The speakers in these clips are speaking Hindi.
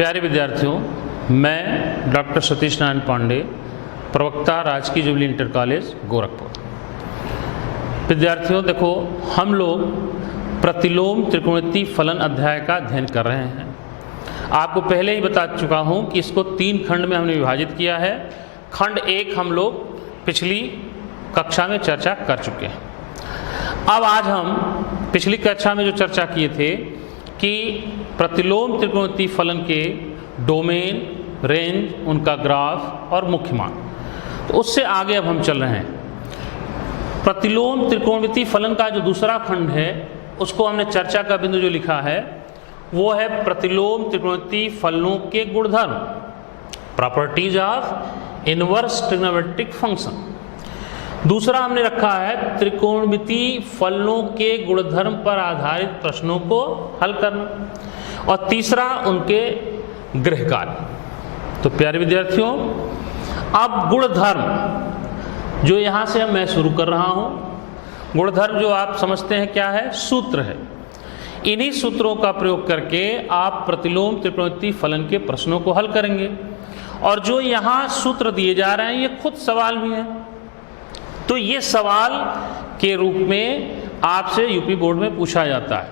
प्यारे विद्यार्थियों, मैं डॉक्टर सतीश नारायण पांडे, प्रवक्ता राजकीय जुबली इंटर कॉलेज गोरखपुर। विद्यार्थियों देखो, हम लोग प्रतिलोम त्रिकोणमितीय फलन अध्याय का अध्ययन कर रहे हैं। आपको पहले ही बता चुका हूं कि इसको 3 खंड में हमने विभाजित किया है। खंड 1 हम लोग पिछली कक्षा में चर्चा कर चुके हैं। अब आज हम पिछली कक्षा में जो चर्चा किए थे कि प्रतिलोम त्रिकोणमितीय फलन के डोमेन, रेंज, उनका ग्राफ और मुख्य मान, तो उससे आगे अब हम चल रहे हैं। प्रतिलोम त्रिकोणमितीय फलन का जो दूसरा खंड है उसको हमने चर्चा का बिंदु जो लिखा है वो है प्रतिलोम त्रिकोणमितीय फलनों के गुणधर्म, properties of inverse trigonometric function. दूसरा हमने रखा है त्रिकोणमितीय फलनों के गुणधर्म पर आधारित प्रश्नों को हल करना, और तीसरा उनके गृहकार्य। तो प्यारे विद्यार्थियों, अब गुणधर्म जो यहाँ से मैं शुरू कर रहा हूँ, गुणधर्म जो आप समझते हैं क्या है, सूत्र है। इन्हीं सूत्रों का प्रयोग करके आप प्रतिलोम त्रिकोणमितीय फलन के प्रश्नों को हल करेंगे। और जो यहाँ सूत्र दिए जा रहे हैं ये खुद सवाल भी हैं, तो ये सवाल के रूप में आपसे यूपी बोर्ड में पूछा जाता है।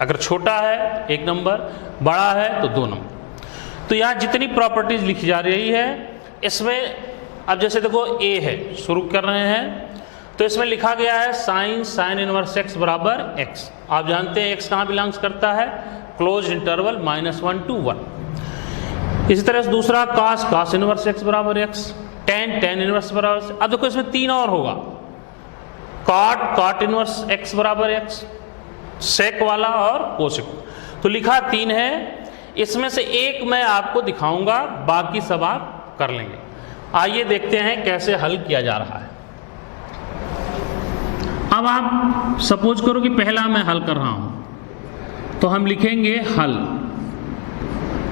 अगर छोटा है 1 नंबर, बड़ा है तो 2 नंबर। तो यहाँ जितनी प्रॉपर्टीज लिखी जा रही है इसमें, अब जैसे देखो ए है, शुरू कर रहे हैं, तो इसमें लिखा गया है साइन इनवर्स एक्स बराबर एक्स। आप जानते हैं एक्स कहाँ बिलोंग्स करता है, क्लोज इंटरवल -1 to 1। इसी तरह से दूसरा कास इनवर्स एक्स बराबर एक्स, टेन इनवर्स बराबर। अब देखो इसमें 3 और होगा, कॉट इनवर्स एक्स बराबर एक्स, सेक वाला और कोसेक। तो लिखा 3 है, इसमें से एक मैं आपको दिखाऊंगा, बाकी सब आप कर लेंगे। आइए देखते हैं कैसे हल किया जा रहा है। अब आप सपोज करो कि पहला मैं हल कर रहा हूं, तो हम लिखेंगे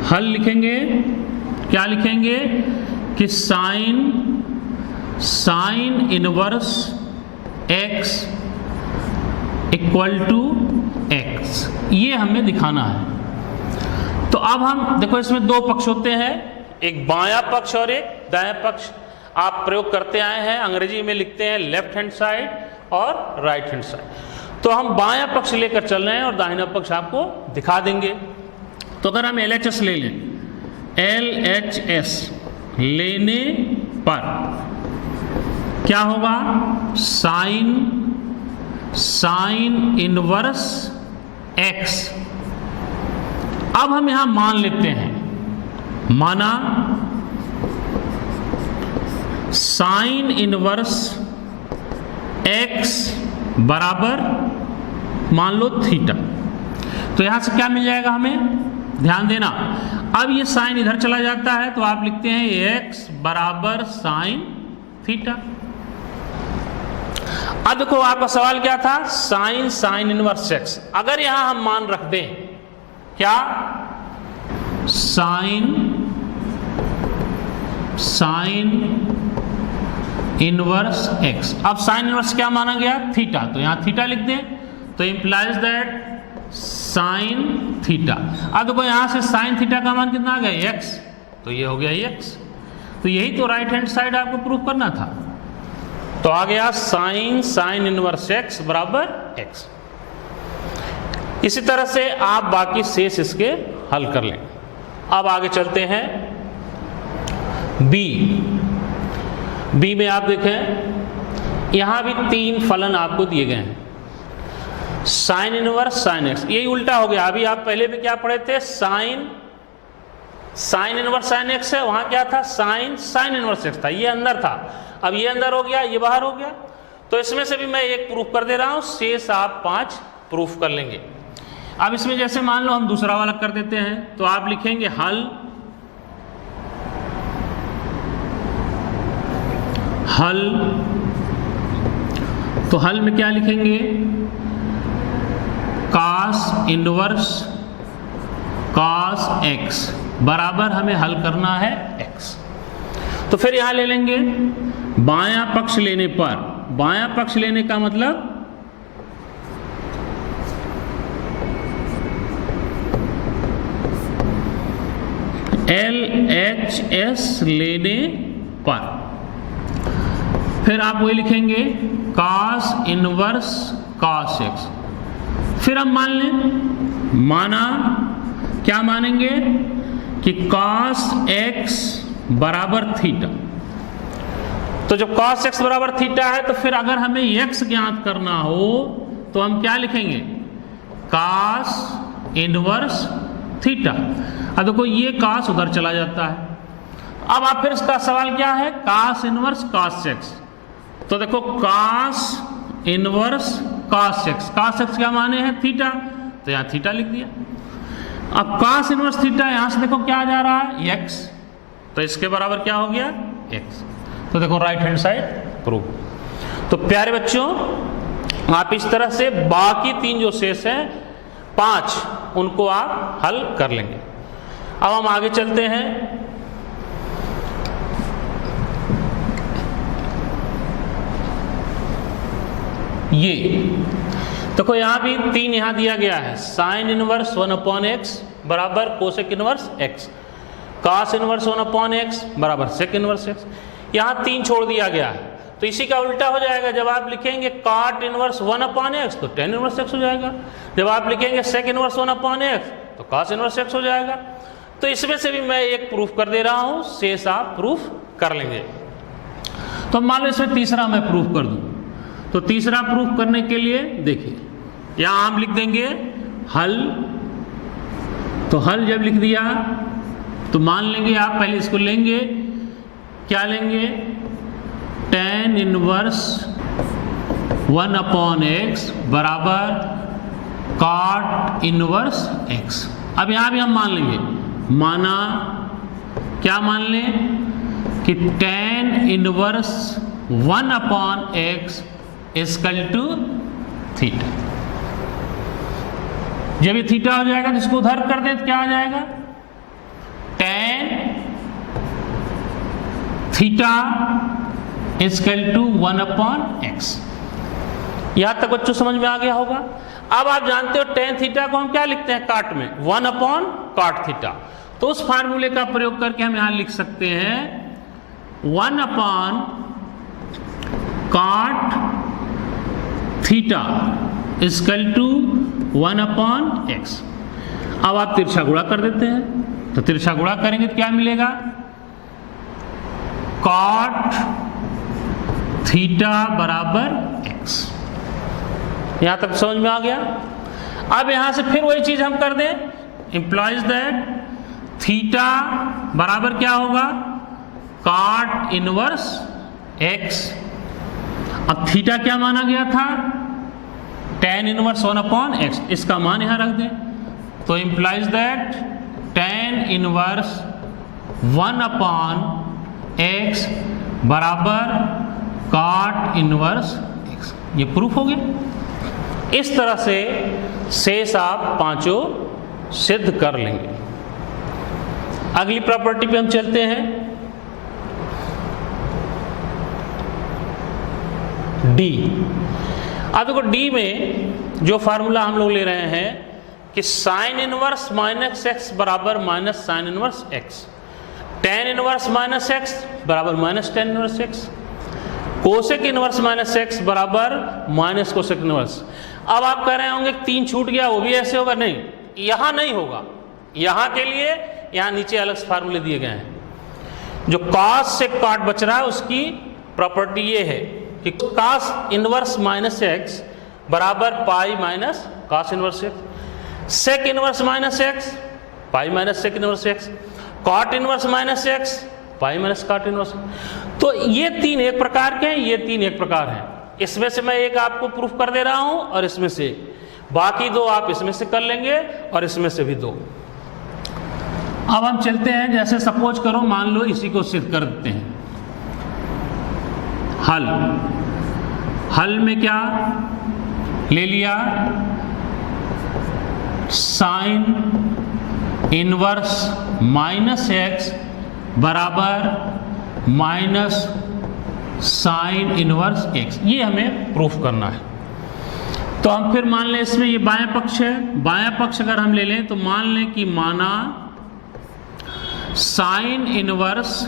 हल लिखेंगे, क्या लिखेंगे कि sine inverse x equal to x, ये हमें दिखाना है। तो अब हम देखो इसमें 2 पक्ष होते हैं, एक बायां पक्ष और एक दायां पक्ष। आप प्रयोग करते आए हैं, अंग्रेजी में लिखते हैं लेफ्ट हैंड साइड और राइट हैंड साइड। तो हम बायां पक्ष लेकर चल रहे हैं और दाहिना पक्ष आपको दिखा देंगे। तो अगर हम LHS ले लें, LHS लेने पर क्या होगा, साइन इनवर्स एक्स। अब हम यहां मान लेते हैं, माना साइन इनवर्स एक्स बराबर मान लो थीटा। तो यहां से क्या मिल जाएगा हमें, ध्यान देना। अब ये साइन इधर चला जाता है तो आप लिखते हैं एक्स बराबर साइन थीटा। अब देखो आपका सवाल क्या था, साइन इनवर्स एक्स। अगर यहां हम मान रख दें क्या, साइन इनवर्स एक्स। अब साइन इनवर्स क्या माना गया, थीटा, तो यहां थीटा लिख दें, तो इंप्लाइज दैट साइन थीटा। अब देखो यहां से साइन थीटा का मान कितना आ गया, एक्स, तो ये हो गया एक्स। तो यही तो राइट हैंड साइड आपको प्रूव करना था। तो आ गया साइन इनवर्स एक्स बराबर एक्स। इसी तरह से आप बाकी शेष इसके हल कर लें। अब आगे चलते हैं बी में। आप देखें यहां भी 3 फलन आपको दिए गए हैं, साइन इनवर्स साइन एक्स। यही उल्टा हो गया, अभी आप पहले भी क्या पढ़े थे, साइन इनवर्स साइन एक्स है, वहां क्या था, साइन इनवर्स एक्स था, ये अंदर था, अब ये अंदर हो गया, ये बाहर हो गया। तो इसमें से भी मैं 1 प्रूफ कर दे रहा हूं, शेष आप 5 प्रूफ कर लेंगे। अब इसमें जैसे मान लो हम दूसरा वाला कर देते हैं, तो आप लिखेंगे हल तो हल में क्या लिखेंगे, कास इनवर्स कास एक्स बराबर हमें हल करना है एक्स। तो फिर यहां ले लेंगे बायां पक्ष लेने पर, बायां पक्ष लेने का मतलब LHS लेने पर फिर आप वही लिखेंगे cos इनवर्स cos x। फिर हम मान लें, माना क्या मानेंगे कि cos x बराबर थीटा। तो जब cos x बराबर थीटा है तो फिर अगर हमें x ज्ञात करना हो तो हम क्या लिखेंगे, cos इनवर्स थीटा। अब देखो ये cos उधर चला जाता है। अब आप फिर इसका सवाल क्या है, cos इनवर्स cos x। तो देखो cos इनवर्स cos x क्या माने हैं, थीटा, तो यहाँ थीटा लिख दिया। अब cos इनवर्स थीटा यहां से देखो क्या आ जा रहा है, x, तो इसके बराबर क्या हो गया, x। तो देखो राइट हैंड साइड प्रूव। तो प्यारे बच्चों, आप इस तरह से बाकी 3 जो शेष हैं 5 उनको आप हल कर लेंगे। अब हम आगे चलते हैं। ये देखो यहां भी 3 यहां दिया गया है, साइन इनवर्स 1/x बराबर cosec inverse x, cos inverse 1/x बराबर सेक इनवर्स x। यहां 3 छोड़ दिया गया है, तो इसी का उल्टा हो जाएगा। जब आप लिखेंगे cot इनवर्स 1/x तो tan इनवर्स x हो जाएगा। जब आप लिखेंगे sec इनवर्स 1/x तो cos इनवर्स x हो जाएगा। तो इसमें से भी मैं एक प्रूफ कर दे रहा हूं, शेष आप प्रूफ कर लेंगे। तो मान लो इसमें तीसरा मैं प्रूफ कर दूं, तो तीसरा प्रूफ करने के लिए देखिए यहां हम लिख देंगे हल। तो हल जब लिख दिया तो मान लेंगे, आप पहले इसको लेंगे, क्या लेंगे, tan इनवर्स 1/x बराबर cot इनवर्स x। अब यहां भी हम मान लेंगे, माना क्या मान लें कि tan inverse 1/x equal to theta. जब ये थीटा हो जाएगा तो इसको उधर कर दे तो क्या आ जाएगा, tan theta equal to 1/x। यहां तक बच्चों समझ में आ गया होगा। अब आप जानते हो tan थीटा को हम क्या लिखते हैं, काट में 1/cot थीटा। तो उस फार्मूले का प्रयोग करके हम यहां लिख सकते हैं 1/cot theta equal to 1/x। अब आप तिरछा गुणा कर देते हैं, तो तिरछा गुणा करेंगे तो क्या मिलेगा, cot थीटा बराबर x। यहां तक समझ में आ गया। अब यहां से फिर वही चीज हम कर दें, इंप्लाइज दैट थीटा बराबर क्या होगा, cot इनवर्स x। अब थीटा क्या माना गया था, tan इनवर्स 1/x, इसका मान यहां रख दें। तो implies that tan inverse 1/x बराबर cot इनवर्स x। ये प्रूफ हो गया। इस तरह से शेष आप 5 सिद्ध कर लेंगे। अगली प्रॉपर्टी पे हम चलते हैं, डी। अब देखो डी में जो फार्मूला हम लोग ले रहे हैं कि साइन इनवर्स माइनस एक्स बराबर minus sine inverse X, tan inverse minus x बराबर minus tan inverse X, cosec inverse minus x बराबर माइनस कोसेक इनवर्स। अब आप कह रहे होंगे 3 छूट गया, वो भी ऐसे होगा, नहीं, यहां नहीं होगा। यहां के लिए यहां नीचे अलग फार्मूले दिए गए हैं। जो कॉस से कॉट बच रहा है उसकी प्रॉपर्टी ये है कि कॉस इनवर्स माइनस एक्स बराबर pi minus cos inverse x, sec inverse minus x pi minus sec inverse x, cot inverse minus x pi minus cot inverse. तो ये 3 एक प्रकार के हैं, ये 3 एक प्रकार हैं। इसमें से मैं एक आपको प्रूफ कर दे रहा हूं और इसमें से बाकी 2 आप इसमें से कर लेंगे और इसमें से भी 2। अब हम चलते हैं, जैसे सपोज करो मान लो इसी को सिद्ध कर देते हैं। हल, हल में क्या ले लिया, साइन इनवर्स माइनस एक्स बराबर माइनस साइन इनवर्स एक्स, ये हमें प्रूफ करना है। तो हम फिर मान लें इसमें ये बायां पक्ष है, बायां पक्ष अगर हम ले लें तो मान लें कि माना sine inverse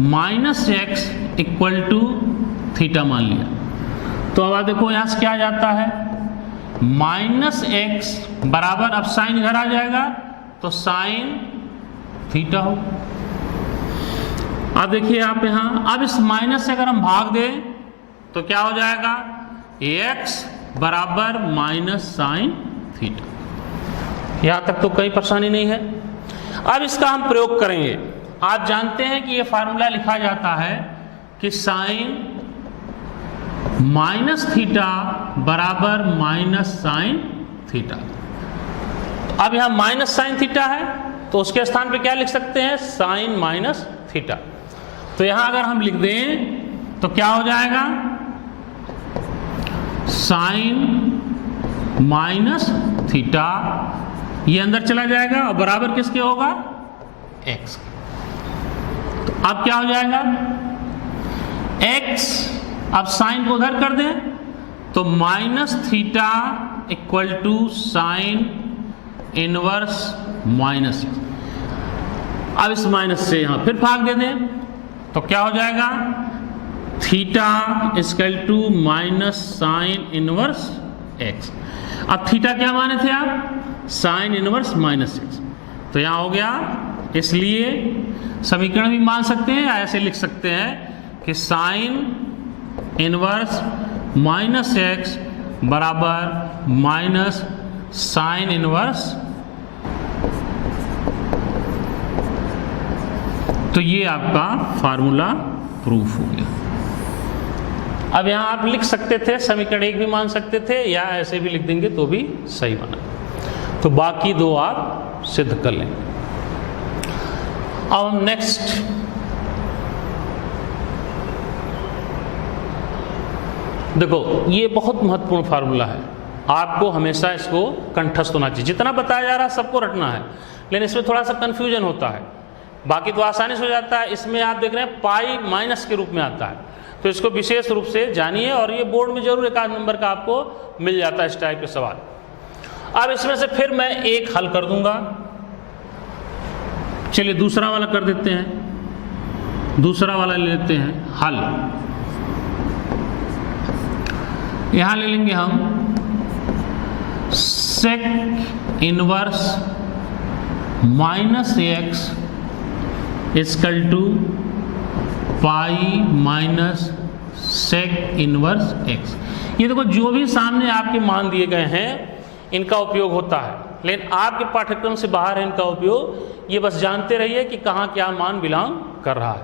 minus x equal to theta मान लिया। तो अब आप देखो यहां से क्या आ जाता है, माइनस एक्स बराबर, अब साइन इधर आ जाएगा तो साइन थीटा हो। अब देखिए आप यहां, अब इस माइनस से अगर हम भाग दें तो क्या हो जाएगा, एक्स बराबर माइनस साइन थीटा। यहां तक तो कोई परेशानी नहीं है। अब इसका हम प्रयोग करेंगे। आप जानते हैं कि यह फार्मूला लिखा जाता है कि साइन माइनस थीटा बराबर माइनस साइन थीटा। अब यहां माइनस साइन थीटा है तो उसके स्थान पे क्या लिख सकते हैं, साइन माइनस थीटा। तो यहां अगर हम लिख दें तो क्या हो जाएगा, साइन माइनस थीटा, ये अंदर चला जाएगा और बराबर किसके होगा, एक्स। तो अब क्या हो जाएगा, एक्स, अब साइन को उधर कर दें तो minus theta equal to sine inverse minus. अब इस माइनस से यहां फिर भाग दे दें तो क्या हो जाएगा, theta equal to minus sine inverse x. अब थीटा क्या माने थे आप, साइन इनवर्स माइनस एक्स। तो यहां हो गया, इसलिए समीकरण भी मान सकते हैं या ऐसे लिख सकते हैं कि साइन इनवर्स माइनस एक्स बराबर माइनस साइन इनवर्स। तो ये आपका फार्मूला प्रूफ हो गया। अब यहां आप लिख सकते थे, समीकरण एक भी मान सकते थे या ऐसे भी लिख देंगे तो भी सही बना। तो बाकी दो आप सिद्ध कर लेंगे। अब नेक्स्ट, देखो ये बहुत महत्वपूर्ण फार्मूला है, आपको हमेशा इसको कंठस्थ होना चाहिए। जितना बताया जा रहा है सबको रटना है, लेकिन इसमें थोड़ा सा कंफ्यूजन होता है, बाकी तो आसानी से हो जाता है। इसमें आप देख रहे हैं पाई माइनस के रूप में आता है, तो इसको विशेष रूप से जानिए और ये बोर्ड में जरूर एक आध नंबर का आपको मिल जाता है इस टाइप के सवाल। अब इसमें से फिर मैं एक हल कर दूंगा। चलिए दूसरा वाला कर देते हैं, दूसरा वाला ले लेते हैं हल। यहां ले लेंगे हम sec inverse minus x equal to pi minus sec inverse x. ये देखो जो भी सामने आपके मान दिए गए हैं इनका उपयोग होता है, लेकिन आपके पाठ्यक्रम से बाहर है इनका उपयोग। ये बस जानते रहिए कि कहाँ क्या मान बिलोंग कर रहा है,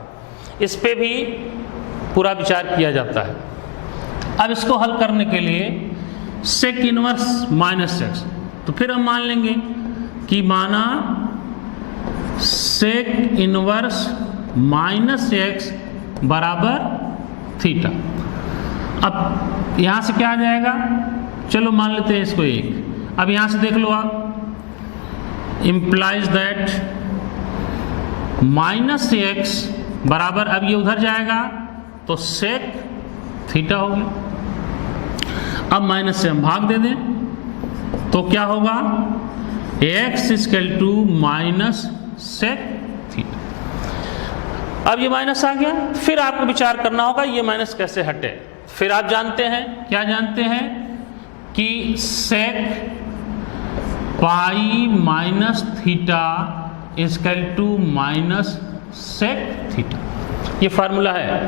इस पे भी पूरा विचार किया जाता है। अब इसको हल करने के लिए सेक इनवर्स माइनस एक्स, तो फिर हम मान लेंगे कि माना सेक इनवर्स माइनस एक्स बराबर थीटा। अब यहां से क्या आ जाएगा, चलो मान लेते हैं इसको एक। अब यहां से देख लो आप, इंप्लाइज दैट माइनस एक्स बराबर, अब ये उधर जाएगा तो सेक थीटा हो गया। अब माइनस से हम भाग दे दें तो क्या होगा, x equal to minus sec theta. अब ये माइनस आ गया, फिर आपको विचार करना होगा ये माइनस कैसे हटे। फिर आप जानते हैं, क्या जानते हैं कि sec pi minus theta equal to minus sec theta. ये फार्मूला है,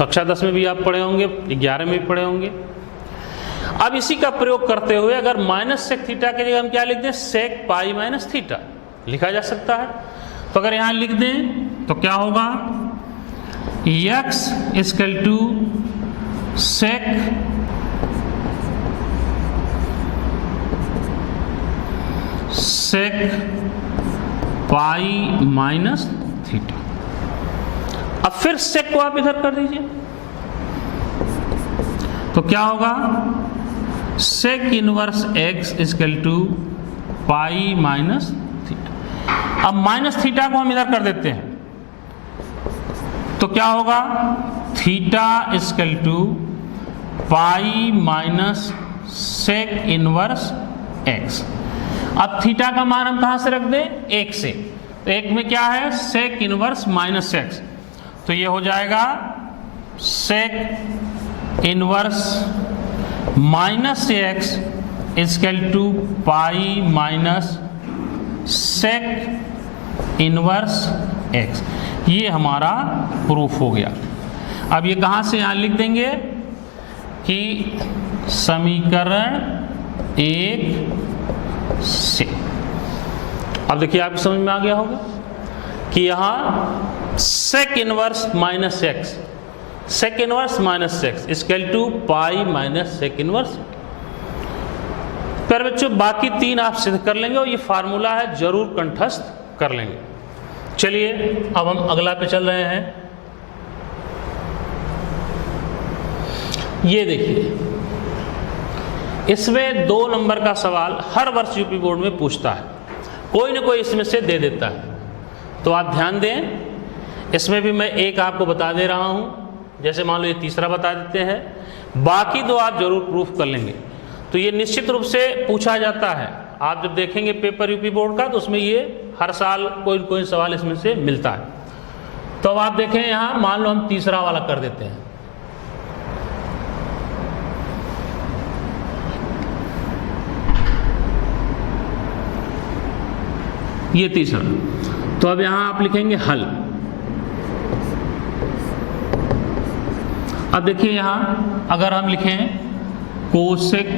कक्षा 10 में भी आप पढ़े होंगे, 11 में भी पढ़े होंगे। अब इसी का प्रयोग करते हुए अगर माइनस सेक थीटा की जगह हम क्या लिख दें, सेक पाई माइनस थीटा लिखा जा सकता है। तो अगर यहां लिख दें तो क्या होगा, x equal to sec pi minus theta. अब फिर सेक को आप इधर कर दीजिए तो क्या होगा, sec inverse x equal to pi minus theta. अब माइनस थीटा को हम इधर कर देते हैं तो क्या होगा, theta equal to pi minus sec inverse x. अब थीटा का मान हम कहां से रख दें, एक से, तो एक में क्या है सेक इनवर्स माइनस एक्स, तो ये हो जाएगा sec inverse minus x equal to pi minus sec inverse x. ये हमारा प्रूफ हो गया। अब ये कहाँ से यहाँ लिख देंगे कि समीकरण 1 से। अब देखिए आपको समझ में आ गया होगा कि यहाँ sec inverse minus x, sec inverse minus x equal to pi minus sec inverse. पर बच्चों बाकी तीन आप सिद्ध कर लेंगे और ये फार्मूला है जरूर कंठस्थ कर लेंगे। चलिए अब हम अगला पे चल रहे हैं। ये देखिए, इसमें 2 नंबर का सवाल हर वर्ष यूपी बोर्ड में पूछता है, कोई ना कोई इसमें से दे देता है। तो आप ध्यान दें, इसमें भी मैं एक आपको बता दे रहा हूं, जैसे मान लो ये तीसरा बता देते हैं, बाकी 2 आप जरूर प्रूफ कर लेंगे। तो ये निश्चित रूप से पूछा जाता है। आप जब देखेंगे पेपर यूपी बोर्ड का तो उसमें ये हर साल कोई कोई सवाल इसमें से मिलता है। तो अब आप देखें यहाँ, मान लो हम तीसरा वाला कर देते हैं। ये तीसरा, तो अब यहां आप लिखेंगे हल। अब देखिए यहां अगर हम लिखें cosec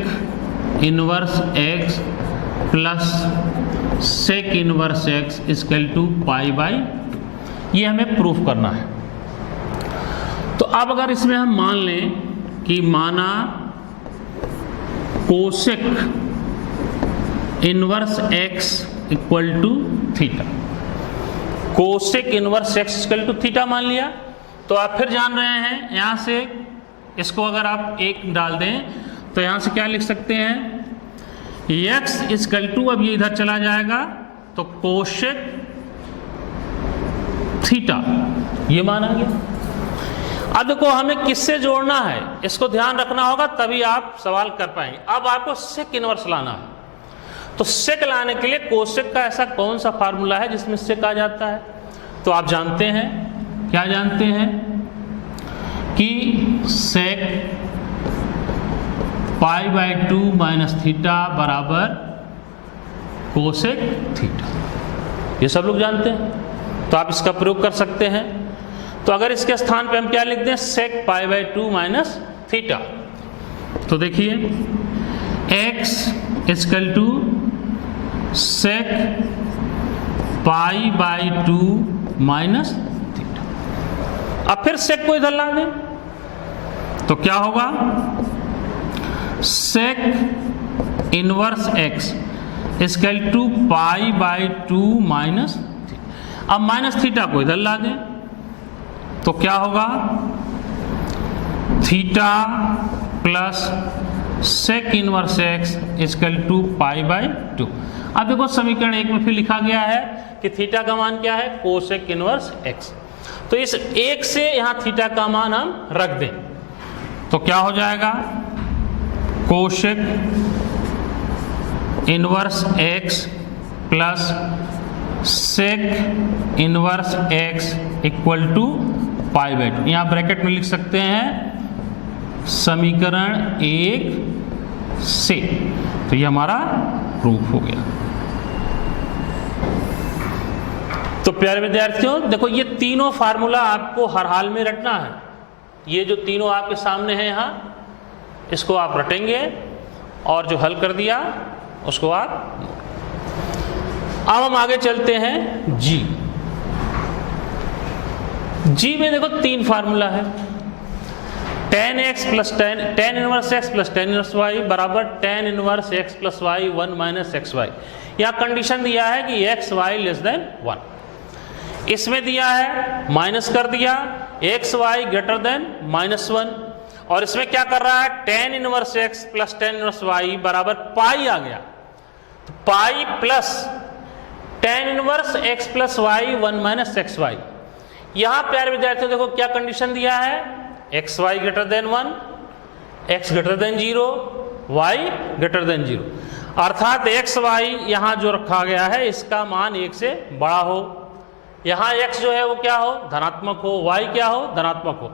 inverse x plus sec inverse x equal to pi by 2, ये हमें प्रूफ करना है। तो अब अगर इसमें हम मान लें कि माना cosec inverse x equal to theta, cosec inverse x equal to theta मान लिया, तो आप फिर जान रहे हैं यहां से इसको अगर आप 1 डाल दें तो यहां से क्या लिख सकते हैं, x इक्वल टू, अब ये इधर चला जाएगा तो कोसेक थीटा, ये माना गया। अब देखो हमें किससे जोड़ना है इसको ध्यान रखना होगा, तभी आप सवाल कर पाएंगे। अब आपको सेक इनवर्स लाना है, तो सेक लाने के लिए कोसेक का ऐसा कौन सा फार्मूला है जिसमें सेक आ जाता है। तो आप जानते हैं, क्या जानते हैं कि sec pi by 2 minus theta बराबर कोसेक थीटा, ये सब लोग जानते हैं। तो आप इसका प्रयोग कर सकते हैं। तो अगर इसके स्थान पे हम क्या लिख दें, sec pi by 2 minus theta, तो देखिए x equal to sec pi by 2 minus theta. अब फिर सेक को इधर ला दें तो क्या होगा, sec inverse x equal to pi by 2 minus theta. अब माइनस थीटा को इधर ला दें तो क्या होगा, theta plus sec inverse x equal to pi by 2। अब देखो समीकरण 1 में फिर लिखा गया है कि थीटा का मान क्या है, कोसेक इनवर्स एक्स। तो इस 1 से यहां थीटा का मान हम रख दें तो क्या हो जाएगा, cosec inverse x plus sec inverse x equal to pi by 2। यहाँ ब्रैकेट में लिख सकते हैं समीकरण 1 से। तो ये हमारा प्रूफ हो गया। तो प्यारे विद्यार्थियों देखो, ये तीनों फार्मूला आपको हर हाल में रटना है। ये जो तीनों आपके सामने हैं यहाँ, इसको आप रटेंगे और जो हल कर दिया उसको आप। अब हम आगे चलते हैं जी। जी में देखो 3 फार्मूला है, tan x plus tan inverse x plus tan inverse y बराबर tan inverse x plus y 1 minus x y. यहाँ कंडीशन दिया है कि x y लेस देन 1। इसमें दिया है माइनस कर दिया एक्स वाई ग्रेटर देन -1, और इसमें क्या कर रहा है, tan inverse x plus tan inverse y बराबर पाई आ गया। तो pi plus tan inverse x plus y 1 minus x y. यहां प्यारे विद्यार्थियों देखो क्या कंडीशन दिया है, x y greater than 1, x greater than 0, y greater than 0। अर्थात एक्स वाई यहाँ जो रखा गया है इसका मान 1 से बड़ा हो। यहाँ x जो है वो क्या हो, धनात्मक हो, y क्या हो, धनात्मक हो।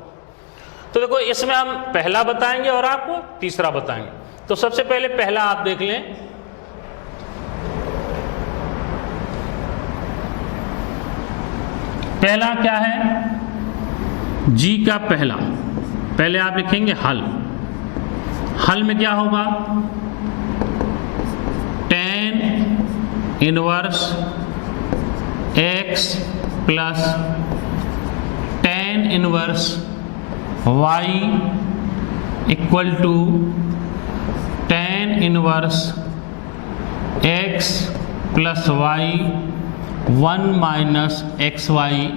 तो देखो इसमें हम पहला बताएंगे और आपको तीसरा बताएंगे। तो सबसे पहले पहला आप देख लें। पहला क्या है, g का पहला, पहले आप लिखेंगे हल। हल में क्या होगा, tan inverse x plus tan inverse y equal to tan inverse x plus y 1 minus x y.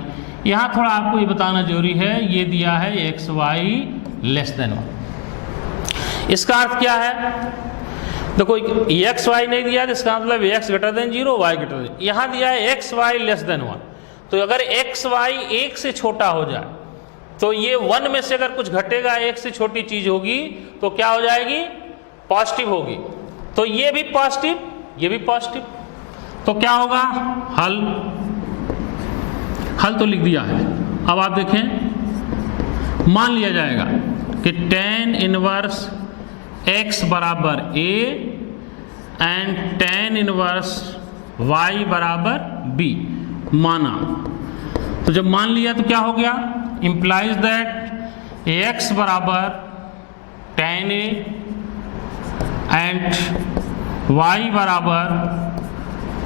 यहाँ थोड़ा आपको ये बताना जरूरी है, ये दिया है एक्स वाई लेस देन 1। इसका अर्थ क्या है, देखो एक्स वाई नहीं दिया तो इसका मतलब x greater than 0, y greater than. यहाँ दिया है एक्स वाई लेस देन 1। तो अगर एक्स वाई 1 से छोटा हो जाए तो ये 1 में से अगर कुछ घटेगा, 1 से छोटी चीज होगी तो क्या हो जाएगी, पॉजिटिव होगी। तो ये भी पॉजिटिव, ये भी पॉजिटिव, तो क्या होगा, हल। हल तो लिख दिया है। अब आप देखें, मान लिया जाएगा कि tan इनवर्स x बराबर a and tan inverse y बराबर b माना। तो जब मान लिया तो क्या हो गया, इंप्लाइज दैट x बराबर tan a एंड y बराबर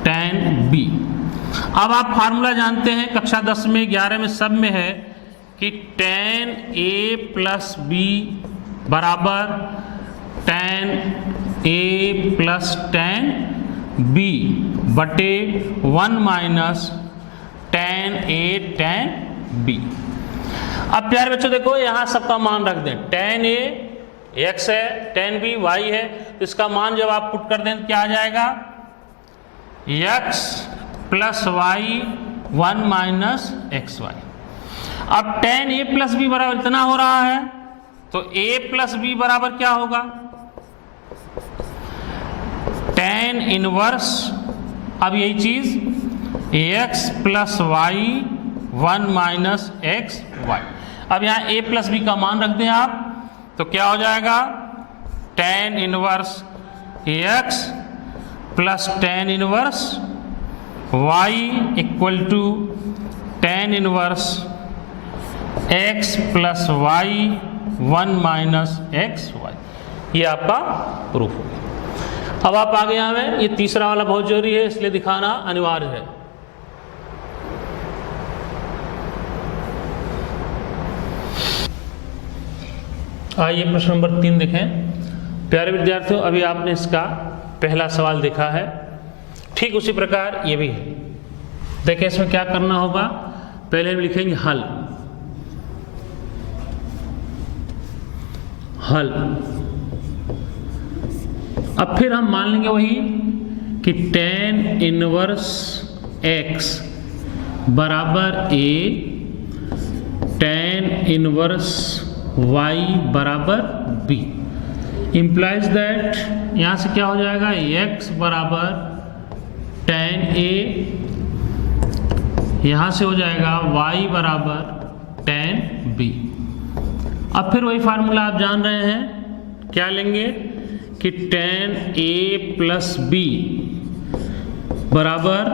tan b। अब आप फार्मूला जानते हैं, कक्षा 10 में 11 में सब में है कि tan a प्लस b बराबर tan a plus tan b बटे 1 minus tan a tan b। अब प्यारे बच्चों देखो यहाँ सबका मान रख दें, tan a x है, tan b y है, तो इसका मान जब आप पुट कर दें तो क्या आ जाएगा, x plus y 1 minus x y. अब tan a प्लस बी बराबर इतना हो रहा है, तो a प्लस बी बराबर क्या होगा, tan इनवर्स, अब यही चीज x plus y 1 minus x y. अब यहाँ a प्लस बी का मान रख दें आप, तो क्या हो जाएगा, tan inverse x plus tan inverse y equal to tan inverse x plus y 1 minus x y. ये आपका प्रूफ हो गया। अब आप आगे आए, ये तीसरा वाला बहुत जरूरी है इसलिए दिखाना अनिवार्य है। आइए प्रश्न नंबर 3 देखें। प्यारे विद्यार्थियों, अभी आपने इसका पहला सवाल देखा है, ठीक उसी प्रकार ये भी है। देखिए इसमें क्या करना होगा, पहले हम लिखेंगे हल। हल, अब फिर हम मान लेंगे वही कि tan इनवर्स x बराबर a tan इनवर्स y बराबर b इंप्लाइज दैट, यहां से क्या हो जाएगा, x बराबर tan a, यहां से हो जाएगा y बराबर tan b। अब फिर वही फार्मूला आप जान रहे हैं, क्या लेंगे कि tan a प्लस b बराबर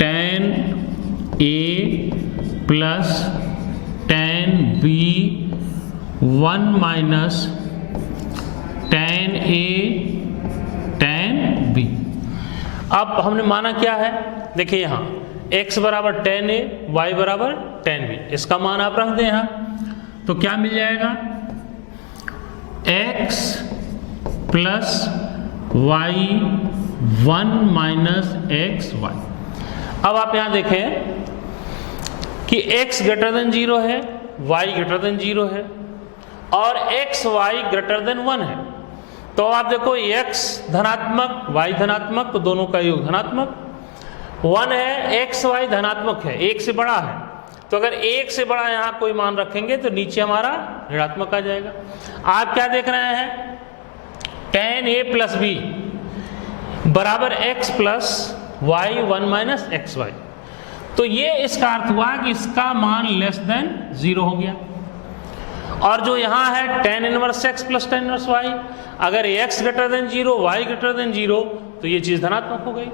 tan a plus tan b 1 minus tan a tan b। अब हमने माना क्या है, देखिए यहाँ x बराबर tan a, y बराबर tan b, इसका मान आप रख दें यहाँ, तो क्या मिल जाएगा, x plus y 1 minus x y. अब आप यहाँ देखें कि x ग्रेटर देन 0 है, y ग्रेटर देन 0 है और x y ग्रेटर देन 1 है। तो आप देखो x धनात्मक y धनात्मक, तो दोनों का योग धनात्मक। 1 है, x y धनात्मक है, 1 से बड़ा है, तो अगर 1 से बड़ा यहाँ कोई मान रखेंगे तो नीचे हमारा ऋणात्मक आ जाएगा। आप क्या देख रहे हैं, tan a प्लस b, बराबर x plus y 1 minus x y. तो ये इसका अर्थ हुआ कि इसका मान लेस देन 0 हो गया। और जो यहाँ है tan inverse x plus tan inverse y, अगर x greater than 0 y greater than 0 तो ये चीज़ धनात्मक हो गई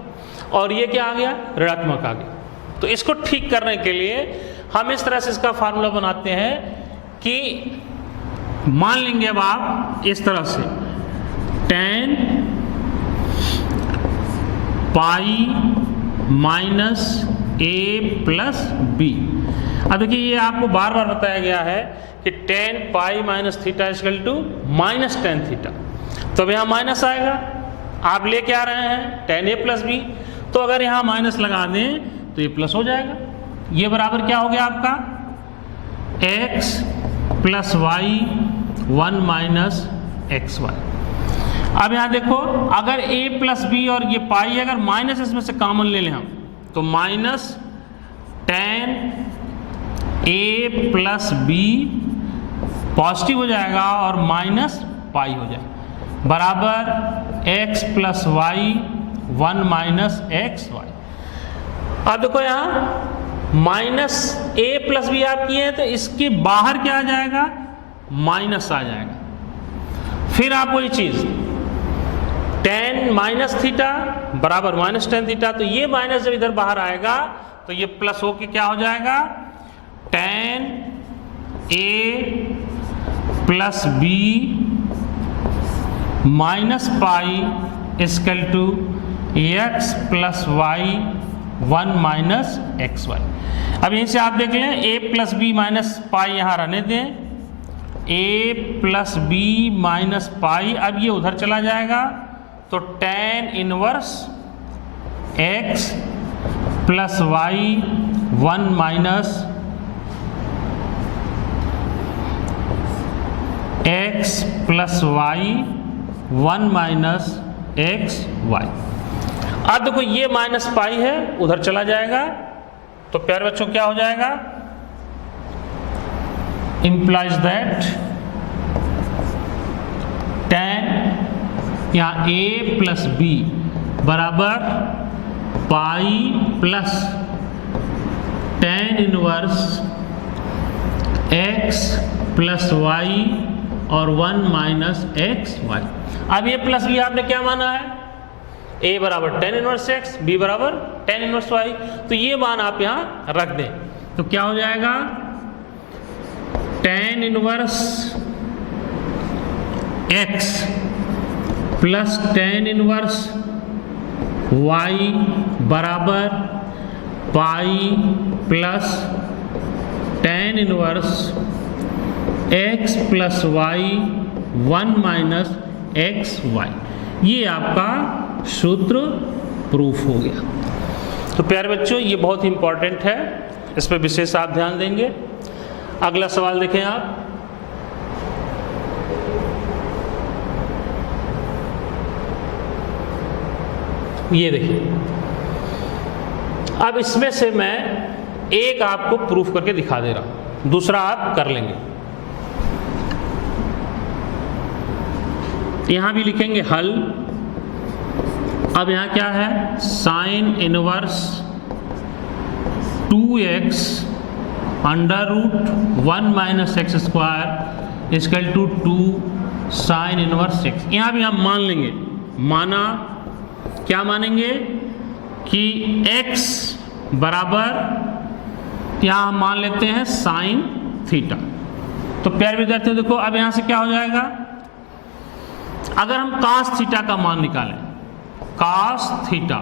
और ये क्या आ गया, ऋणात्मक आ गया। तो इसको ठीक करने के लिए हम इस तरह से इसका फार्मूला बनाते हैं कि मान लेंगे अब आप इस तरह से tan pi minus a plus b. अब देखिए ये आपको बार बार बताया गया है कि tan pi minus theta equal to minus tan theta. तो अब यहाँ माइनस आएगा, आप लेके आ रहे हैं tan a प्लस बी, तो अगर यहाँ माइनस लगा दें तो ये प्लस हो जाएगा। ये बराबर क्या हो गया आपका x plus y 1 minus x y. अब यहाँ देखो अगर a प्लस बी और ये पाई, अगर माइनस इसमें से कॉमन ले लें हम तो minus tan a plus b positive हो जाएगा और माइनस पाई हो जाएगा बराबर x plus y 1 minus x y. अब देखो यहाँ माइनस a प्लस बी आप किए हैं तो इसके बाहर क्या आ जाएगा, माइनस आ जाएगा। फिर आप वही चीज tan माइनस थीटा बराबर माइनस टेन थीटा, तो ये माइनस जब इधर बाहर आएगा तो ये प्लस होके क्या हो जाएगा tan a plus b minus pi equal to x plus y 1 minus x y. अब यहीं से आप देख लें a plus b minus pi यहाँ रहने दें, a plus b minus pi, अब ये उधर चला जाएगा तो tan inverse x plus y 1 minus x plus y 1 minus x y. अब देखो ये माइनस पाई है उधर चला जाएगा तो प्यारे बच्चों क्या हो जाएगा, इंप्लाइज दैट tan यहाँ a प्लस बी बराबर pi plus tan inverse x plus y और 1 माइनस एक्स वाई। अब ये प्लस बी आपने क्या माना है, a बराबर tan इनवर्स x, b बराबर tan इनवर्स y, तो ये मान आप यहाँ रख दें तो क्या हो जाएगा tan inverse x plus tan inverse y बराबर pi plus tan inverse x plus y 1 minus x y. ये आपका सूत्र प्रूफ हो गया। तो प्यारे बच्चों ये बहुत ही इंपॉर्टेंट है, इस पर विशेष आप ध्यान देंगे। अगला सवाल देखें आप, ये देखिए। अब इसमें से मैं एक आपको प्रूफ करके दिखा दे रहा हूं, दूसरा आप कर लेंगे। यहां भी लिखेंगे हल। अब यहां क्या है, sine inverse 2x under root 1 minus x square equal to 2 sine inverse x। यहां भी हम मान लेंगे, माना क्या मानेंगे कि x बराबर यहां हम मान लेते हैं साइन थीटा। तो प्यारे विद्यार्थियों देखो अब यहां से क्या हो जाएगा, अगर हम cos थीटा का मान निकालें, cos थीटा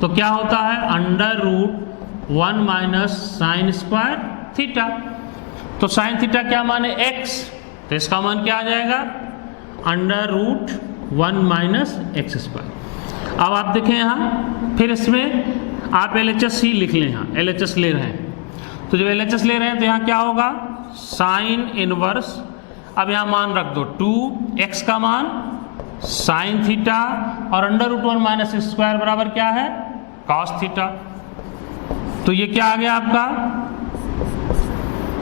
तो क्या होता है under root 1 minus sine square theta. तो साइन थीटा क्या माने x, तो इसका मान क्या आ जाएगा under root 1 minus x square. अब आप देखें यहाँ फिर इसमें आप LHS ही लिख लें, यहाँ LHS ले रहे हैं तो जब LHS ले रहे हैं तो यहाँ क्या होगा साइन इनवर्स, अब यहाँ मान रख दो 2x का मान साइन थीटा और under root 1 minus x square बराबर क्या है cos थीटा। तो ये क्या आ गया आपका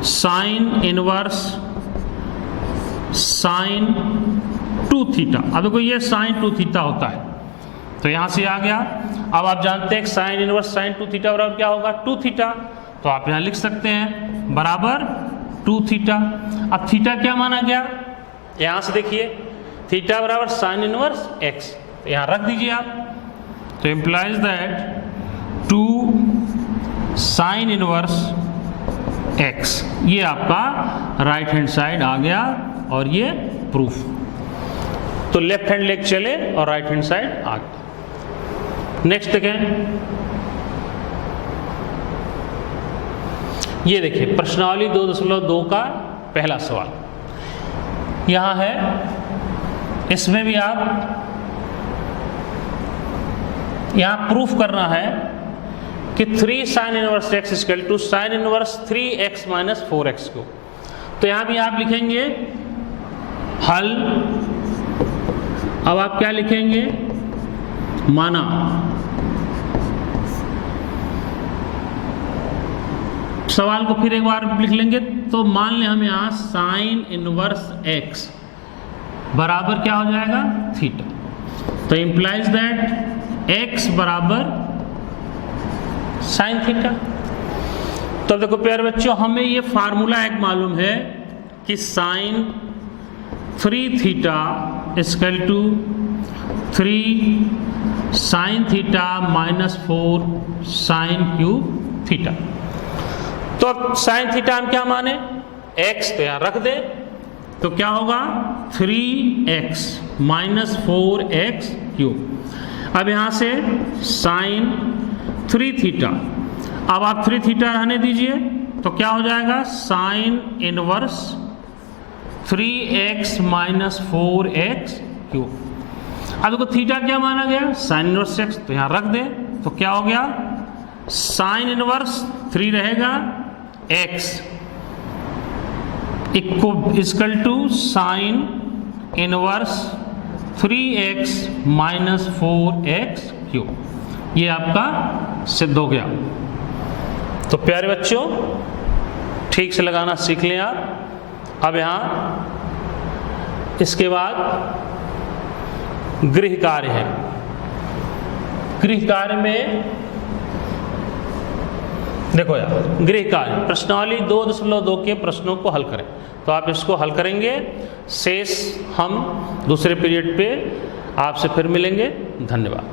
साइन इनवर्स साइन 2 थीटा। अब देखो ये साइन 2 थीटा होता है, तो यहाँ से आ गया। अब आप जानते हैं साइन इनवर्स साइन 2 थीटा बराबर क्या होगा 2 थीटा, तो आप यहाँ लिख सकते हैं बराबर 2 थीटा। अब थीटा क्या माना गया, यहाँ से देखिए थीटा बराबर साइन इनवर्स एक्स, यहाँ रख दीजिए आप, तो implies that 2 sine inverse x, ये आपका राइट हैंड साइड आ गया और ये प्रूफ। तो लेफ्ट हैंड लेग चले और राइट हैंड साइड आ गया। नेक्स्ट देखें, ये देखिए प्रश्नावली 2.2 का पहला सवाल यहां है। इसमें भी आप यहां प्रूफ करना है कि 3 sine inverse x equal to sine inverse 3x minus 4x को। तो यहां भी आप लिखेंगे हल। अब आप क्या लिखेंगे, माना सवाल को फिर एक बार लिख लेंगे। तो मान लें हम यहां साइन इनवर्स x बराबर क्या हो जाएगा थीटा, तो इंप्लाइज दैट x बराबर साइन थीटा। तो देखो प्यारे बच्चों, हमें ये फार्मूला एक मालूम है कि sine 3 theta equal to 3 sine theta minus 4 sine cube theta. तो अब साइन थीटा हम क्या माने x, तो यहां रख दे, तो क्या होगा 3x माइनस 4x क्यूब। अब यहां से साइन 3 थीटा, अब आप 3 थीटा रहने दीजिए, तो क्या हो जाएगा sign inverse 3x minus 4x cube. अब देखो थीटा क्या माना गया साइन इनवर्स x, तो यहां रख दे, तो क्या हो गया साइन इनवर्स 3 रहेगा x equal to sine inverse 3x minus 4x cube. ये आपका सिद्ध हो गया। तो प्यारे बच्चों ठीक से लगाना सीख लें आप। अब यहाँ इसके बाद गृह कार्य है। गृह कार्य में देखो यार, गृह कार्य प्रश्नावली 2.2 के प्रश्नों को हल करें। तो आप इसको हल करेंगे, शेष हम दूसरे पीरियड पे आपसे फिर मिलेंगे। धन्यवाद।